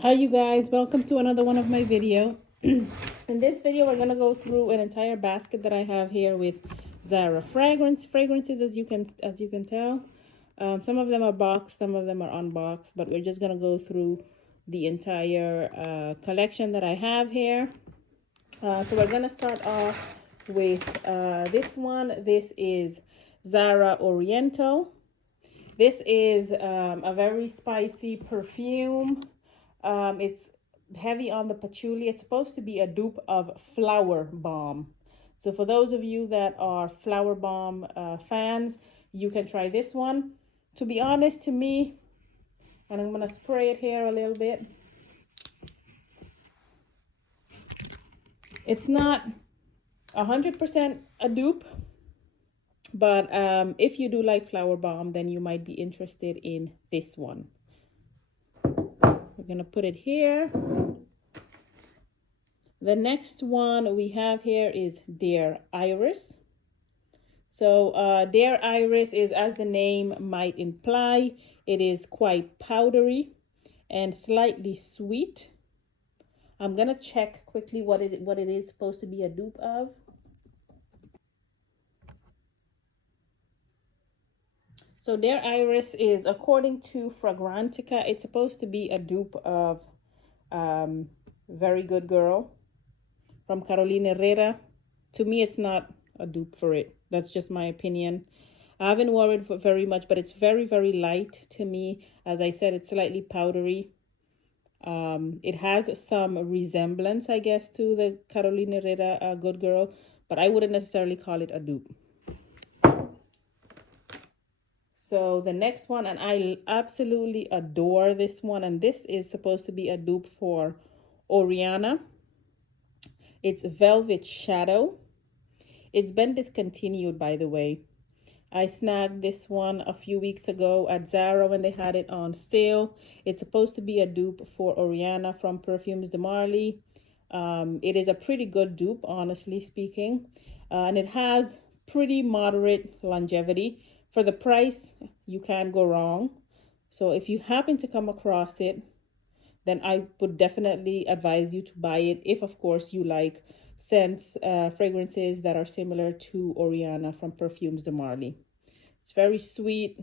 Hi you guys, welcome to another one of my video. In this video we're going to go through an entire basket that I have here with Zara fragrances, as you can tell. Some of them are boxed, some of them are unboxed, but we're just going to go through the entire collection that I have here. So we're going to start off with this one. This is Zara Oriental. This is a very spicy perfume. It's heavy on the patchouli. It's supposed to be a dupe of Flower Bomb. So for those of you that are Flower Bomb fans, you can try this one. To be honest, to me, and I'm gonna spray it here a little bit. It's not 100% a dupe, but if you do like Flower Bomb, then you might be interested in this one. So we're gonna put it here. The next one we have here is Dear Iris. So Dear Iris is, as the name might imply, it is quite powdery and slightly sweet. I'm gonna check quickly what it is supposed to be a dupe of. So Dear Iris is, according to Fragrantica, it's supposed to be a dupe of Very Good Girl from Carolina Herrera. To me, it's not a dupe for it. That's just my opinion. I haven't worried for very much, but it's very, very light to me. As I said, it's slightly powdery. It has some resemblance, I guess, to the Carolina Herrera Good Girl, but I wouldn't necessarily call it a dupe. So the next one, and I absolutely adore this one, and this is supposed to be a dupe for Oriana. It's Velvet Shadow. It's been discontinued, by the way. I snagged this one a few weeks ago at Zara when they had it on sale. It's supposed to be a dupe for Oriana from Perfumes de Marly. It is a pretty good dupe, honestly speaking. And it has pretty moderate longevity. For the price, you can't go wrong. So if you happen to come across it, then I would definitely advise you to buy it if, of course, you like scents, fragrances that are similar to Oriana from Perfumes de Marly. It's very sweet,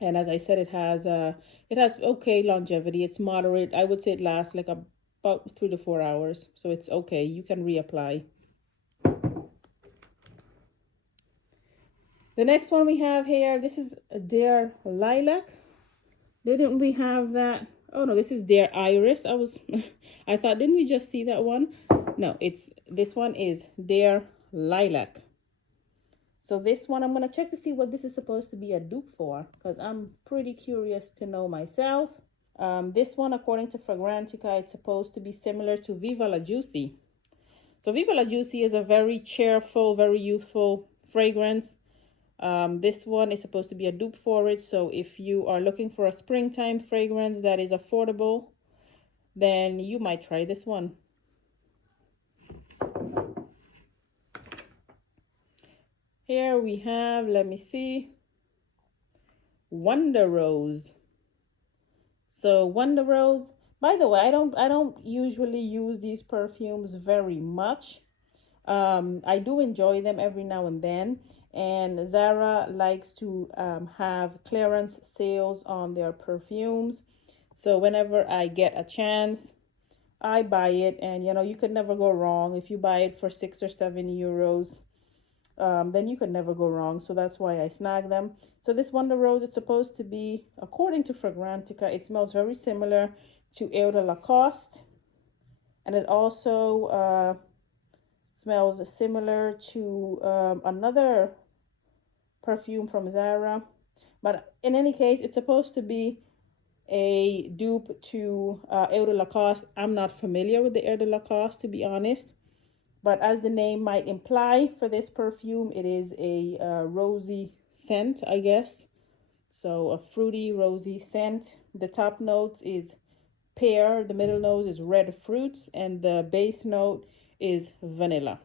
and as I said, it has okay longevity. It's moderate. I would say it lasts like about 3 to 4 hours, so it's okay. You can reapply. The next one we have here, this is Dear Lilac. Didn't we have that? Oh no, this is Dear Iris. I thought, didn't we just see that one? No, this one is Dear Lilac. So this one, I'm gonna check to see what this is supposed to be a dupe for, because I'm pretty curious to know myself. This one, according to Fragrantica, it's supposed to be similar to Viva La Juicy. So Viva La Juicy is a very cheerful, very youthful fragrance. This one is supposed to be a dupe for it. So if you are looking for a springtime fragrance that is affordable, then you might try this one. Here we have, let me see, Wonder Rose. So Wonder Rose, by the way, I don't usually use these perfumes very much. I do enjoy them every now and then, and Zara likes to have clearance sales on their perfumes. So whenever I get a chance, I buy it, and you could never go wrong. If you buy it for 6 or 7 euros, then you could never go wrong. So that's why I snag them. So this Wonder Rose, it's supposed to be, according to Fragrantica, it smells very similar to Eau de Lacoste, and it also smells similar to another perfume from Zara. But in any case, it's supposed to be a dupe to Eau de Lacoste. I'm not familiar with the Eau de Lacoste, to be honest. But as the name might imply, for this perfume, it is a rosy scent, I guess. So a fruity, rosy scent. The top notes is pear, the middle note is red fruits, and the base note is vanilla.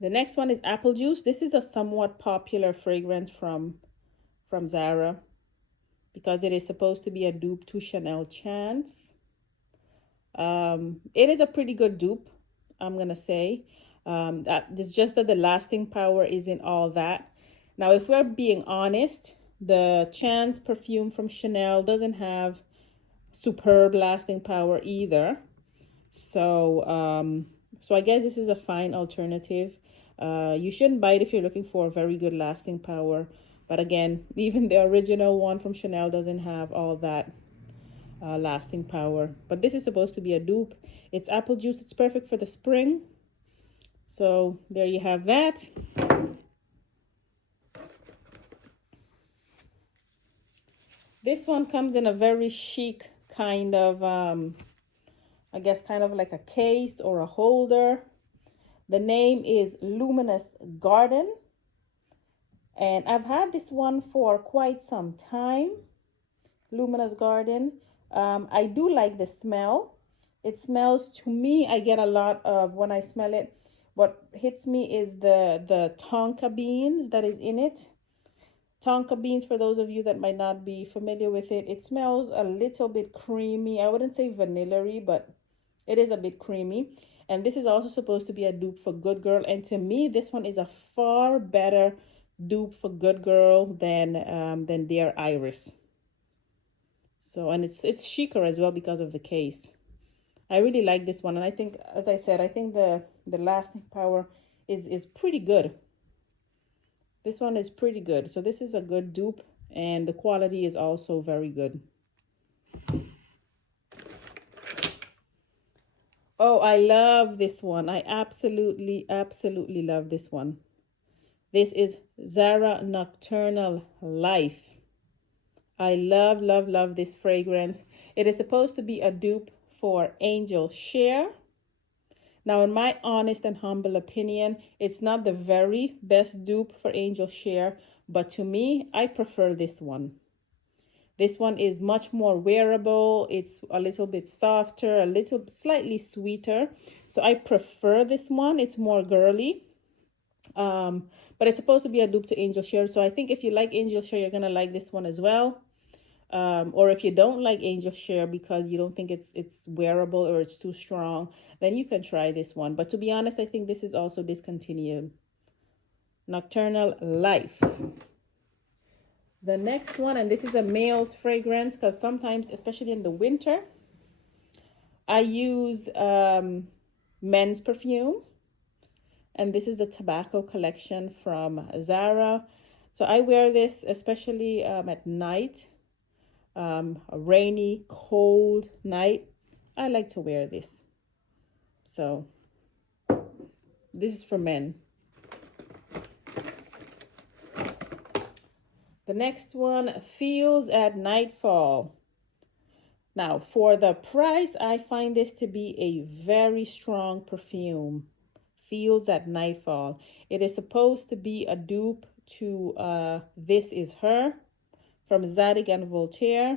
The next one is Apple Juice. This is a somewhat popular fragrance from from Zara because it is supposed to be a dupe to Chanel Chance. It is a pretty good dupe, I'm gonna say. That it's just that the lasting power isn't all that. Now, if we're being honest, the Chance perfume from Chanel doesn't have superb lasting power either. So so I guess this is a fine alternative. You shouldn't buy it if you're looking for a very good lasting power. But again, even the original one from Chanel doesn't have all that lasting power. But this is supposed to be a dupe. It's apple juice. It's perfect for the spring. So there you have that. This one comes in a very chic kind of, I guess kind of like a case or a holder. The name is Luminous Garden. And I've had this one for quite some time. Luminous Garden. I do like the smell. It smells, to me, I get a lot of, when I smell it, what hits me is the tonka beans that is in it. Tonka beans, for those of you that might not be familiar with it, it smells a little bit creamy. I wouldn't say vanilla-y, but it is a bit creamy. And this is also supposed to be a dupe for Good Girl. And to me, this one is a far better dupe for Good Girl than Dear Iris. So, and it's chicer as well because of the case. I really like this one. And I think, as I said, I think the lasting power is pretty good. This one is pretty good. So this is a good dupe, and the quality is also very good. Oh, I love this one. I absolutely love this one. This is Zara Nocturnal Life. I love this fragrance. It is supposed to be a dupe for Angel Share. Now, in my honest and humble opinion, it's not the very best dupe for Angel Share, but to me, I prefer this one. This one is much more wearable. It's a little bit softer, a little slightly sweeter. So I prefer this one. It's more girly. But it's supposed to be a dupe to Angel Share. So I think if you like Angel Share, you're going to like this one as well. Or if you don't like Angel Share because you don't think it's wearable or it's too strong, then you can try this one. But to be honest, I think this is also discontinued. Nocturnal Life. The next one, and this is a male's fragrance because sometimes, especially in the winter, I use men's perfume. And this is the Tobacco Collection from Zara. So I wear this especially at night. A rainy, cold night, I like to wear this. So this is for men. The next one, Feels at Nightfall. Now, for the price, I find this to be a very strong perfume. Feels at Nightfall. It is supposed to be a dupe to This Is Her from Zadig and Voltaire.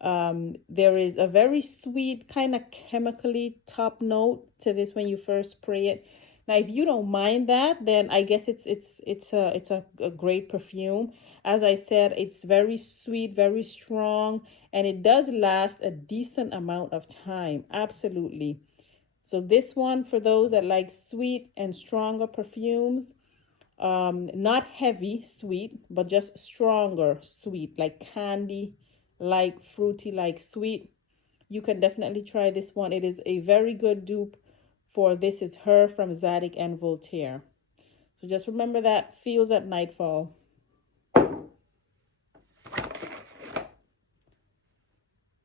There is a very sweet, kind of chemically top note to this when you first spray it. Now, if you don't mind that, then I guess it's a great perfume. As I said, it's very sweet, very strong, and it does last a decent amount of time. Absolutely. So this one, for those that like sweet and stronger perfumes, not heavy sweet, but just stronger sweet, like candy, like fruity, like sweet, you can definitely try this one. It is a very good dupe for This Is Her from Zadig and Voltaire. So just remember that. Feels at Nightfall.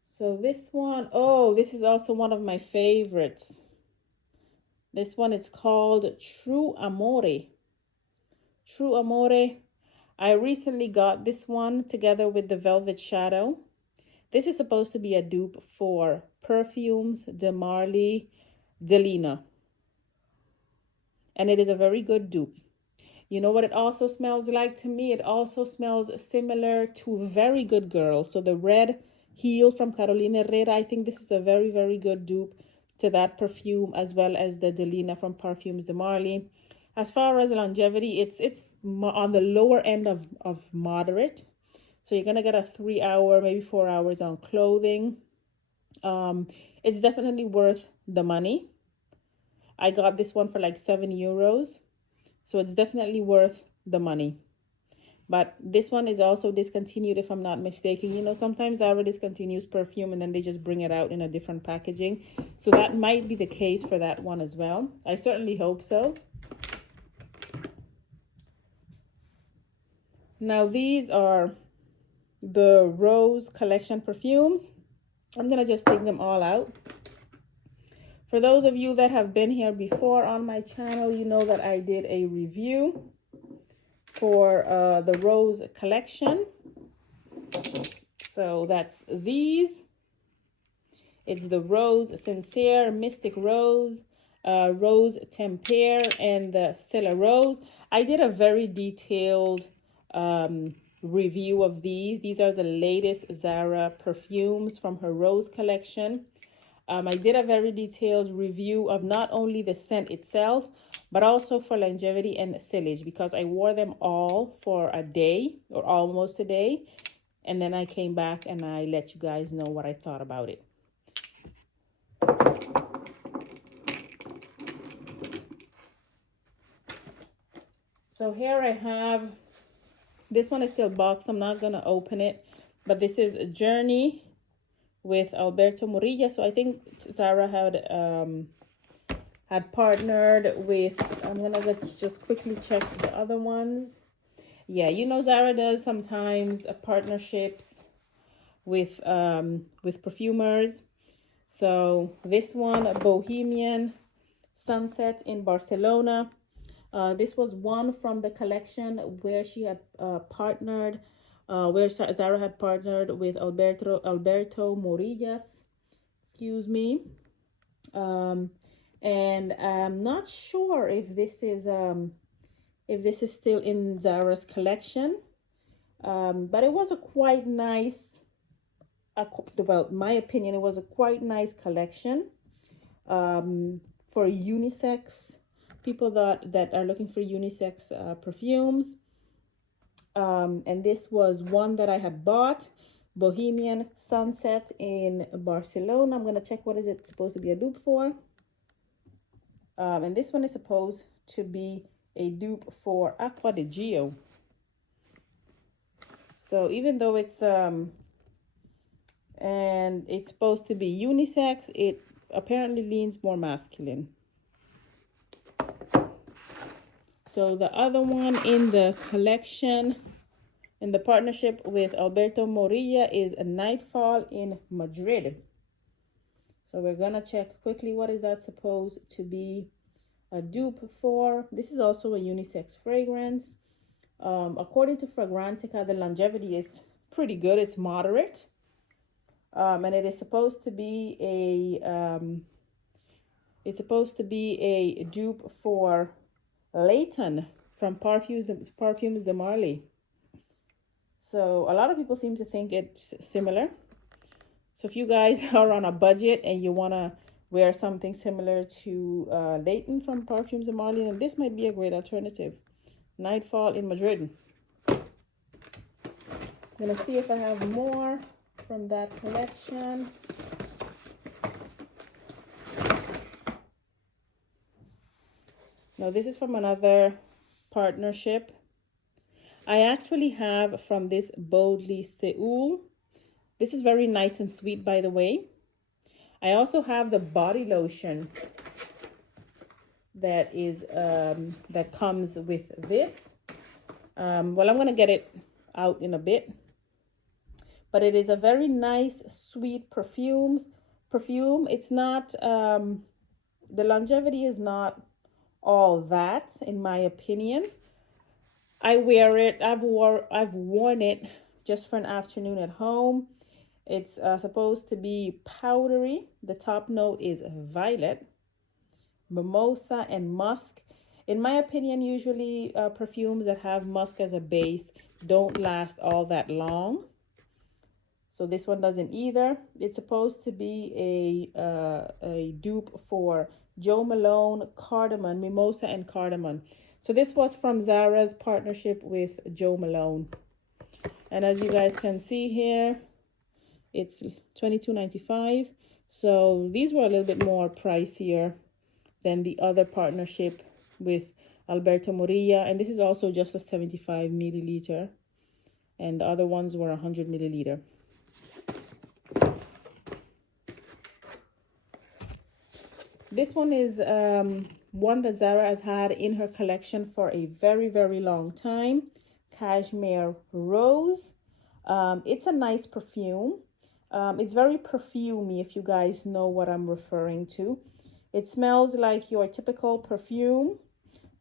So this one, oh, this is also one of my favorites. This one is called True Amore. True Amore. I recently got this one together with the Velvet Shadow. This is supposed to be a dupe for Perfumes de Marly Delina. And it is a very good dupe. You know what it also smells like to me? It also smells similar to Very Good Girl. So the Red Heel from Carolina Herrera, I think this is a very, very good dupe to that perfume, as well as the Delina from Perfumes de Marly. As far as longevity, it's on the lower end of moderate. So you're gonna get a 3 hour, maybe 4 hours on clothing. It's definitely worth the money. I got this one for like €7, so it's definitely worth the money. But this one is also discontinued, if I'm not mistaken. You know, sometimes Zara discontinues perfume and then they just bring it out in a different packaging. So that might be the case for that one as well. I certainly hope so. Now these are the Rose Collection perfumes. I'm gonna just take them all out. For those of you that have been here before on my channel, you know that I did a review for the Rose Collection. So that's these. It's the Rose Sincere, Mystic Rose, Rose Tempere, and the Stella Rose. I did a very detailed review of these. These are the latest Zara perfumes from her Rose collection. I did a very detailed review of not only the scent itself, but also for longevity and sillage, because I wore them all for a day or almost a day. And then I came back and I let you guys know what I thought about it. So here I have, this one is still boxed. I'm not going to open it, but this is a Journey with Alberto Morilla. So I think Zara had partnered with, I'm going to just quickly check the other ones. Yeah, you know, Zara does sometimes partnerships with perfumers. So this one, Bohemian Sunset in Barcelona. This was one from the collection where she had partnered, where Zara had partnered with Alberto Morillas, excuse me. And I'm not sure if this is still in Zara's collection, but it was a quite nice, well, my opinion, it was a quite nice collection for unisex people that are looking for unisex perfumes. And this was one that I had bought, Bohemian Sunset in Barcelona. I'm going to check what is it supposed to be a dupe for. And this one is supposed to be a dupe for Acqua di Gio. So even though it's and it's supposed to be unisex, it apparently leans more masculine. So the other one in the collection, in the partnership with Alberto Morilla, is a Nightfall in Madrid. So we're gonna check quickly, what is that supposed to be a dupe for? This is also a unisex fragrance. According to Fragrantica, the longevity is pretty good. It's moderate. And it is supposed to be a dupe for Layton from Parfums de Marly. So a lot of people seem to think it's similar. So if you guys are on a budget and you want to wear something similar to Layton from Parfums de Marly, then this might be a great alternative. Nightfall in Madrid. I'm going to see if I have more from that collection. Now this is from another partnership. I actually have from this Boldly Seoul. This is very nice and sweet, by the way. I also have the body lotion that is that comes with this. Well, I'm gonna get it out in a bit, but it is a very nice, sweet perfume. It's not the longevity is not all that, in my opinion. I wear it. I've worn it just for an afternoon at home. It's supposed to be powdery. The top note is violet, mimosa, and musk. In my opinion, usually perfumes that have musk as a base don't last all that long. So this one doesn't either. It's supposed to be a dupe for Jo Malone, Cardamom, Mimosa, and Cardamom. So this was from Zara's partnership with Jo Malone. And as you guys can see here, it's $22.95. So these were a little bit more pricier than the other partnership with Alberto Morillo. And this is also just a 75 milliliter. And the other ones were 100 milliliter. This one is one that Zara has had in her collection for a very, very long time. Cashmere Rose. It's a nice perfume. It's very perfumey, if you guys know what I'm referring to. It smells like your typical perfume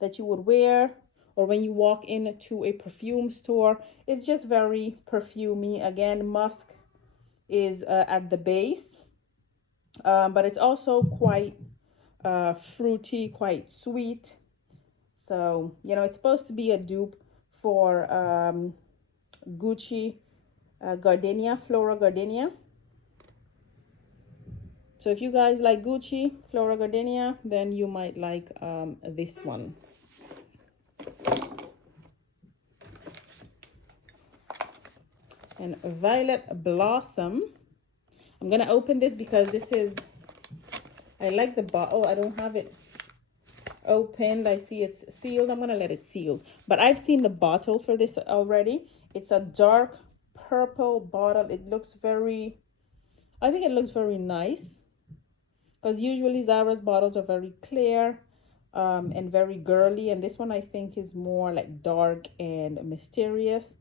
that you would wear, or when you walk into a perfume store. It's just very perfumey. Again, musk is at the base, but it's also quite fruity, quite sweet. So, you know, it's supposed to be a dupe for Gucci Gardenia, Flora Gardenia. So if you guys like Gucci Flora Gardenia, then you might like this one. And Violet Blossom. I'm gonna open this because this is, I like the bottle. I don't have it opened. I see it's sealed. I'm gonna let it seal. But I've seen the bottle for this already. It's a dark purple bottle. It looks very, I think it looks very nice, because usually Zara's bottles are very clear and very girly, and this one I think is more like dark and mysterious.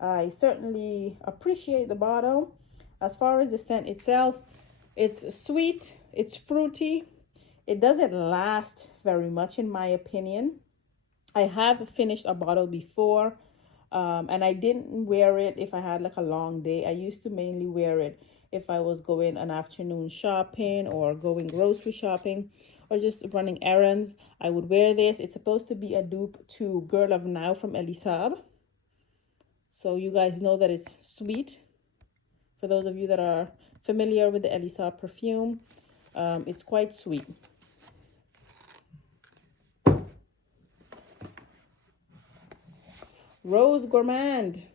I certainly appreciate the bottle. As far as the scent itself, it's sweet, it's fruity. It doesn't last very much in my opinion. I have finished a bottle before and I didn't wear it if I had like a long day. I used to mainly wear it if I was going an afternoon shopping or going grocery shopping or just running errands. I would wear this. It's supposed to be a dupe to Girl of Now from Elisab. So you guys know that it's sweet. For those of you that are familiar with the Elisab perfume, it's quite sweet. Rose Gourmand.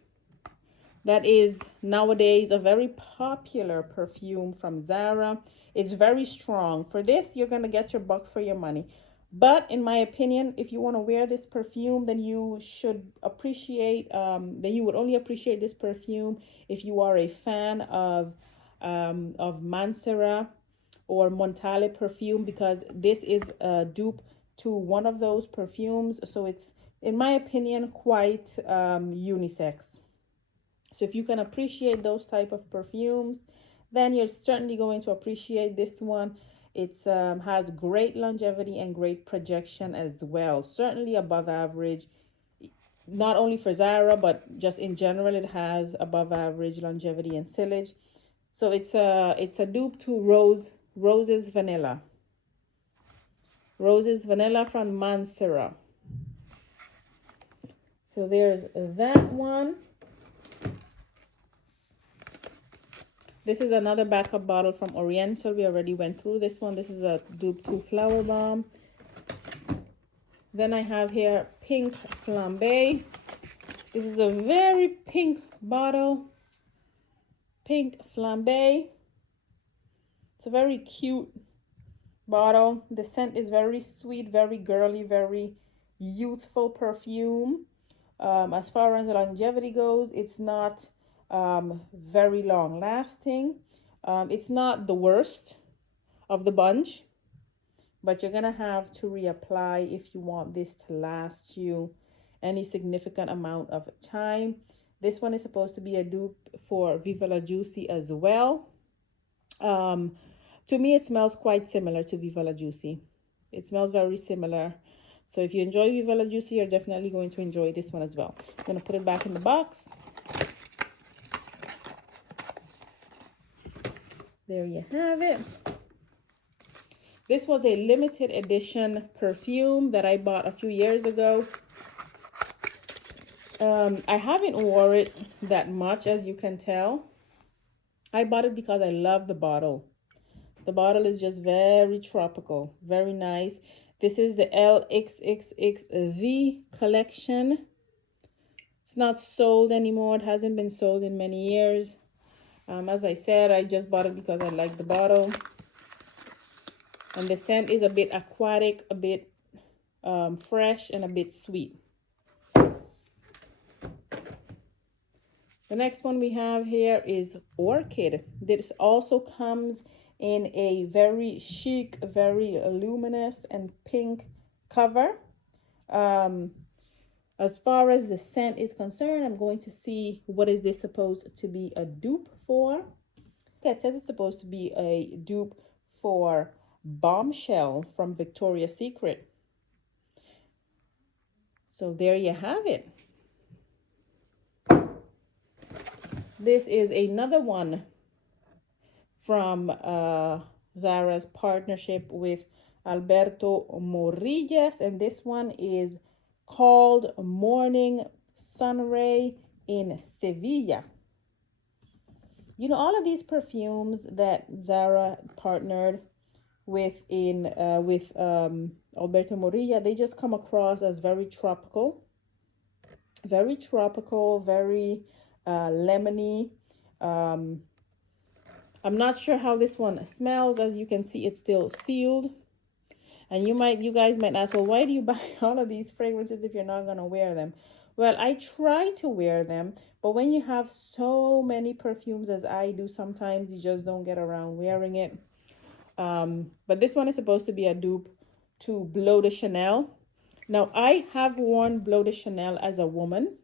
That is nowadays a very popular perfume from Zara. It's very strong. For this, you're going to get your buck for your money. But in my opinion, if you want to wear this perfume, then you should appreciate, then you would only appreciate this perfume if you are a fan of Mansera or Montale perfume, because this is a dupe to one of those perfumes. So it's, in my opinion, quite unisex. So if you can appreciate those type of perfumes, then you're certainly going to appreciate this one. It has great longevity and great projection as well. Certainly above average, not only for Zara, but just in general, it has above average longevity and sillage. So it's a dupe to Roses Vanilla. Roses Vanilla from Mansera. So there's that one. This is another backup bottle from Oriental. We already went through this one. This is a dupe to Flower Bomb. Then I have here Pink Flambe. This is a very pink bottle. Pink Flambe. It's a very cute bottle. The scent is very sweet, very girly, very youthful perfume. As far as the longevity goes, it's not very long lasting. It's not the worst of the bunch, but you're gonna have to reapply if you want this to last you any significant amount of time. This one is supposed to be a dupe for Viva La Juicy as well. To me, it smells quite similar to Viva La Juicy. It smells very similar. So if you enjoy Viva La Juicy, you're definitely going to enjoy this one as well. I'm gonna put it back in the box. There you have it. This was a limited edition perfume that I bought a few years ago. I haven't worn it that much, as you can tell. I bought it because I love the bottle. The bottle is just very tropical, very nice. This is the LXXXV collection. It's not sold anymore. It hasn't been sold in many years. As I said, I just bought it because I like the bottle. And the scent is a bit aquatic, a bit fresh, and a bit sweet. The next one we have here is Orchid. This also comes in a very chic, very luminous and pink cover. As far as the scent is concerned, I'm going to see what is this supposed to be a dupe for. It says it's supposed to be a dupe for Bombshell from Victoria's Secret. So there you have it. This is another one from Zara's partnership with Alberto Morillas, and this one is called Morning Sunray in Sevilla. You know, all of these perfumes that Zara partnered with Alberto Morilla, they just come across as very tropical, very lemony. I'm not sure how this one smells. As you can see, it's still sealed. And you guys might ask, well, why do you buy all of these fragrances if you're not going to wear them? Well, I try to wear them, but when you have so many perfumes as I do, sometimes you just don't get around wearing it. But this one is supposed to be a dupe to Bleu de Chanel. Now, I have worn Bleu de Chanel as a woman.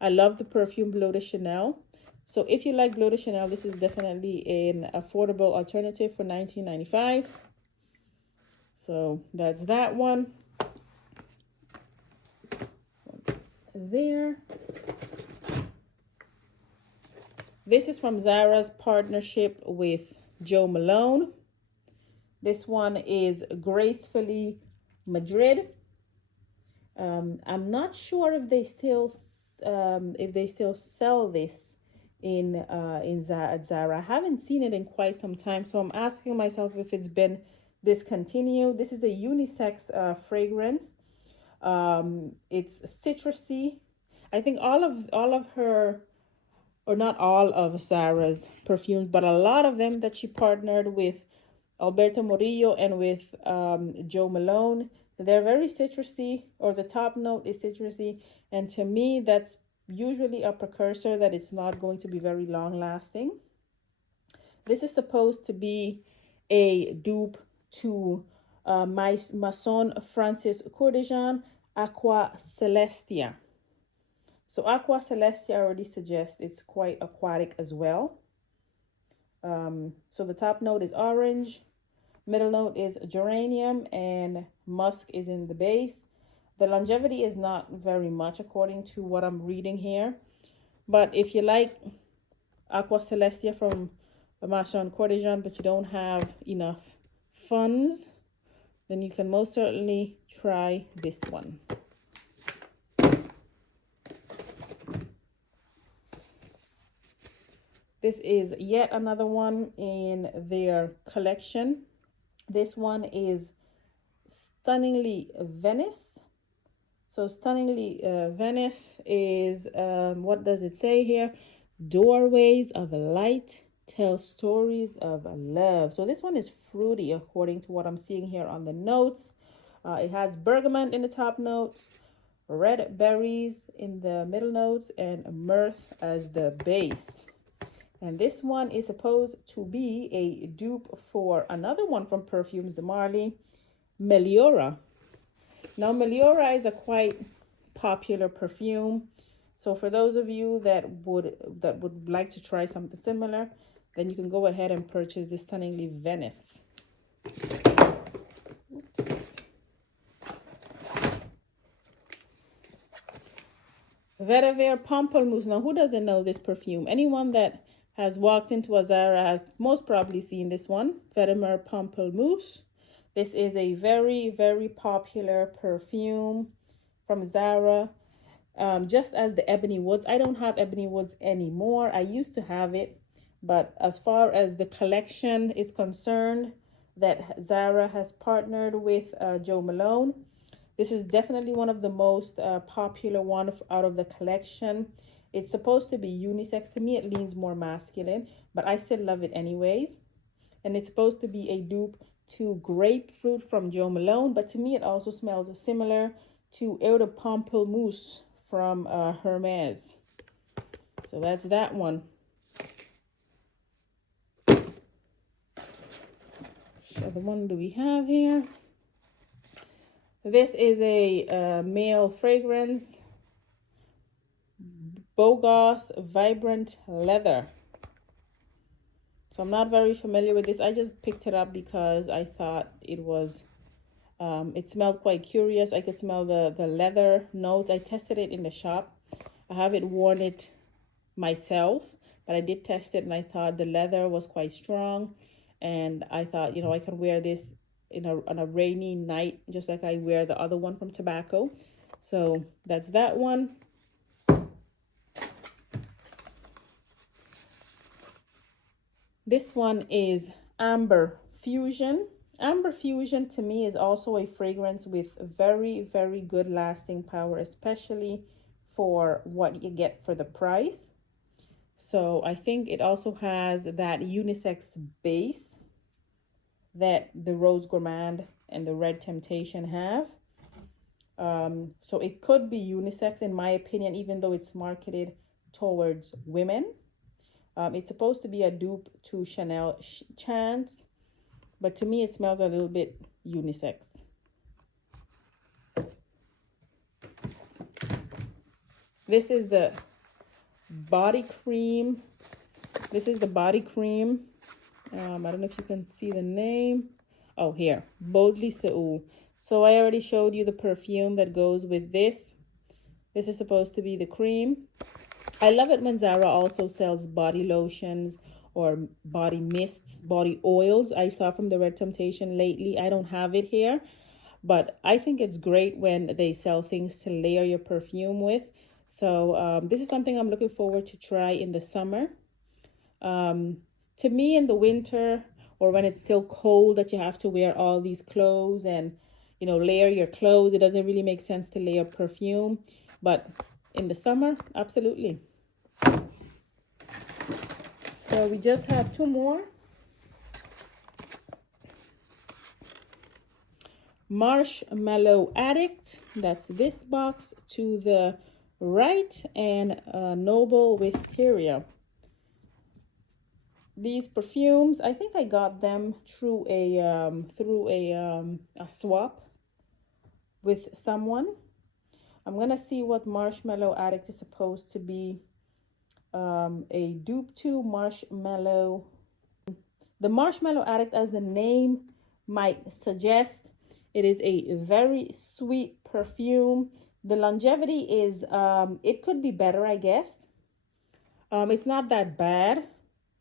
I love the perfume Bleu de Chanel. So if you like Bleu de Chanel, this is definitely an affordable alternative for $19.95. So that's that one. There. This is from Zara's partnership with Jo Malone. This one is Gracefully Madrid. I'm not sure if they still sell this in Zara. I haven't seen it in quite some time, so I'm asking myself if it's been discontinued. This is a unisex fragrance. It's citrusy. I think all of her, or not all of Zara's perfumes, but a lot of them that she partnered with Alberto Morillo and with Jo Malone, they're very citrusy, or the top note is citrusy, and to me that's usually a precursor that it's not going to be very long lasting. This is supposed to be a dupe to Maison Francis Courdejean Aqua Celestia. So Aqua Celestia already suggests it's quite aquatic as well. So the top note is orange, middle note is geranium, and musk is in the base. The longevity is not very much according to what I'm reading here. But if you like Aqua Celestia from Maison Courdejean, but you don't have enough funds, then you can most certainly try this one. This is yet another one in their collection. This one is Stunningly Venice. So Stunningly Venice is, what does it say here? Doorways of light tell stories of love. So this one is fruity according to what I'm seeing here on the notes. It has bergamot in the top notes, red berries in the middle notes, and myrrh as the base. And this one is supposed to be a dupe for another one from Perfumes de Marly, Meliora. Now, Meliora is a quite popular perfume. So for those of you that would like to try something similar, then you can go ahead and purchase this Stunningly Venice. Vetiver Pamplemousse. Now, who doesn't know this perfume? Anyone that has walked into a Zara has most probably seen this one, Vetiver Pamplemousse. This is a very, very popular perfume from Zara. Just as the Ebony Woods. I don't have Ebony Woods anymore. I used to have it. But as far as the collection is concerned that Zara has partnered with Jo Malone, This is definitely one of the most popular one out of the collection. It's supposed to be unisex. To me, it leans more masculine, but I still love it anyways. And it's supposed to be a dupe to Grapefruit from Jo Malone, but to me, it also smells similar to Eau de Pamplemousse from Hermes. So that's that one. So the one do we have here? This is a male fragrance, Bogas Vibrant Leather. So I'm not very familiar with this. I just picked it up because I thought it was, it smelled quite curious. I could smell the leather notes. I tested it in the shop. I haven't worn it myself, but I did test it and I thought the leather was quite strong. And I thought, you know, I can wear this on a rainy night, just like I wear the other one from Tobacco. So that's that one. This one is Amber Fusion. Amber Fusion to me is also a fragrance with very, very good lasting power, especially for what you get for the price. So I think it also has that unisex base that the Rose Gourmand and the Red Temptation have. So it could be unisex in my opinion, even though it's marketed towards women. It's supposed to be a dupe to Chanel Chance, but to me it smells a little bit unisex. This is the body cream. This is the body cream. I don't know if you can see the name. Oh, here, Boldly Seoul. So I already showed you the perfume that goes with this. This is supposed to be the cream. I love it when Zara also sells body lotions or body mists, body oils. I saw from the Red Temptation lately. I don't have it here, but I think it's great when they sell things to layer your perfume with. So this is something I'm looking forward to try in the summer. To me, in the winter or when it's still cold that you have to wear all these clothes and, you know, layer your clothes, it doesn't really make sense to layer perfume. But in the summer, absolutely. So we just have two more. Marshmallow Addict. That's this box to the right, and Noble Wisteria. These perfumes, I think I got them through a swap with someone. I'm gonna see what Marshmallow Addict is supposed to be. A dupe to Marshmallow. The Marshmallow Addict, as the name might suggest, it is a very sweet perfume. The longevity is, it could be better, I guess. It's not that bad,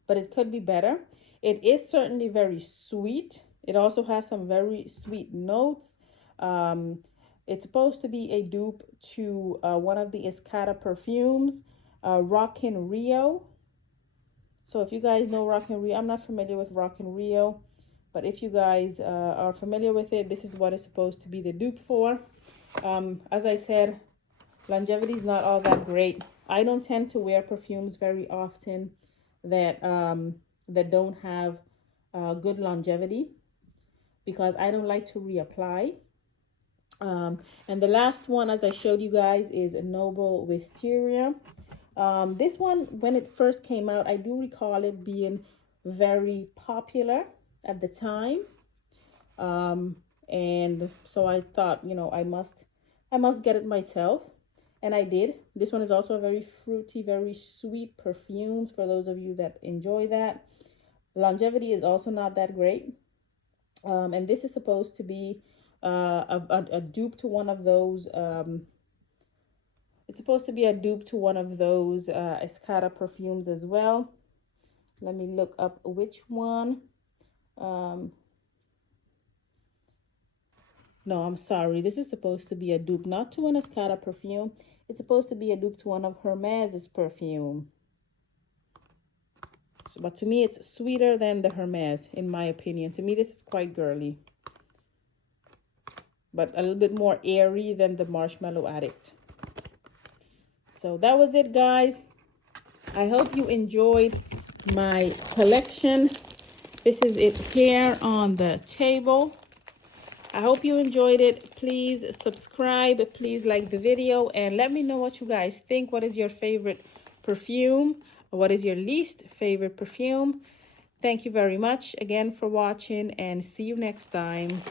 but it could be better. It is certainly very sweet. It also has some very sweet notes. It's supposed to be a dupe to one of the Escada perfumes, Rockin' Rio. So if you guys know Rockin' Rio, I'm not familiar with Rockin' Rio, but if you guys are familiar with it, this is what it's supposed to be the dupe for. As I said, longevity is not all that great. I don't tend to wear perfumes very often that that don't have good longevity because I don't like to reapply. And the last one, as I showed you guys, is Noble Wisteria. This one, when it first came out, I do recall it being very popular at the time. And so I thought, you know, I must get it myself. And I did. This one is also a very fruity, very sweet perfume for those of you that enjoy that. Longevity is also not that great. And this is supposed to be a dupe to one of those. It's supposed to be a dupe to one of those Escada perfumes as well. Let me look up which one. No, I'm sorry. This is supposed to be a dupe, not to an Escada perfume. It's supposed to be a dupe to one of Hermes's perfume. So, but to me, it's sweeter than the Hermes, in my opinion. To me, this is quite girly. but a little bit more airy than the Marshmallow Addict. So that was it, guys. I hope you enjoyed my collection. This is it here on the table. I hope you enjoyed it. Please subscribe, please like the video, and let me know what you guys think. What is your favorite perfume? Or what is your least favorite perfume? Thank you very much again for watching, and see you next time.